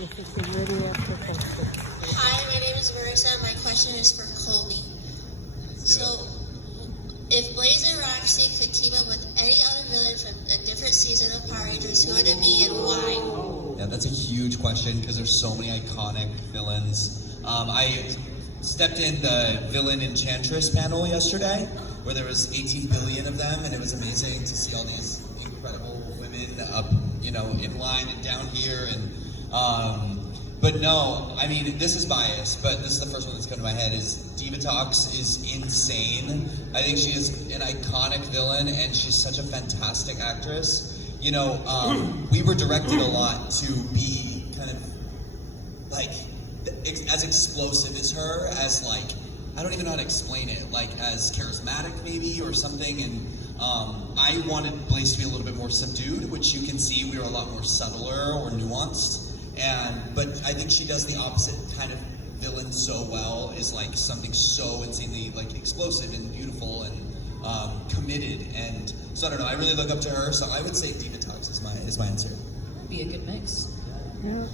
Hi, my name is Marissa. My question is for Colby. So, if Blaze and Roxy could team up with any other villain from a different season of Power Rangers, who would it be and why? Yeah, that's a huge question because there's so many iconic villains. I stepped in the villain Enchantress panel yesterday, where there was 18 billion of them, and it was amazing to see all these incredible women up, in line and down here. And but no, I mean this is biased, but this is the first one that's come to my head. Is Divatox is insane. I think she is an iconic villain, and she's such a fantastic actress. We were directed a lot to be kind of like as explosive as her, as like, I don't even know how to explain it, like as charismatic maybe or something. And I wanted Blaze to be a little bit more subdued, which you can see we were a lot more subtler or nuanced. But I think she does the opposite kind of villain so well, is like something so insanely like explosive and beautiful and committed. And so I don't know, I really look up to her, so I would say Divatox is my answer. Be a good mix. Yeah.